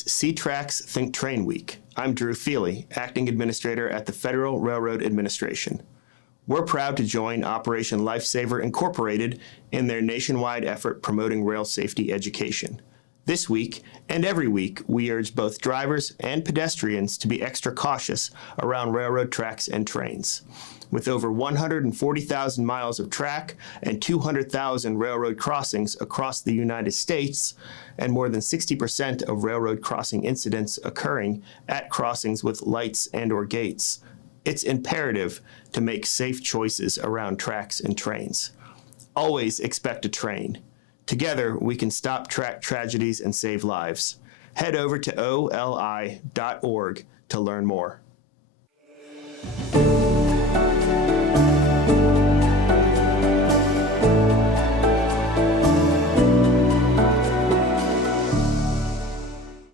It's C-Tracks Think Train Week. I'm Drew Feeley, Acting Administrator at the Federal Railroad Administration. We're proud to join Operation Lifesaver Incorporated in their nationwide effort promoting rail safety education. This week, and every week, we urge both drivers and pedestrians to be extra cautious around railroad tracks and trains. With over 140,000 miles of track and 200,000 railroad crossings across the United States, and more than 60% of railroad crossing incidents occurring at crossings with lights and/or gates, it's imperative to make safe choices around tracks and trains. Always expect a train. Together, we can stop track tragedies and save lives. Head over to oli.org to learn more.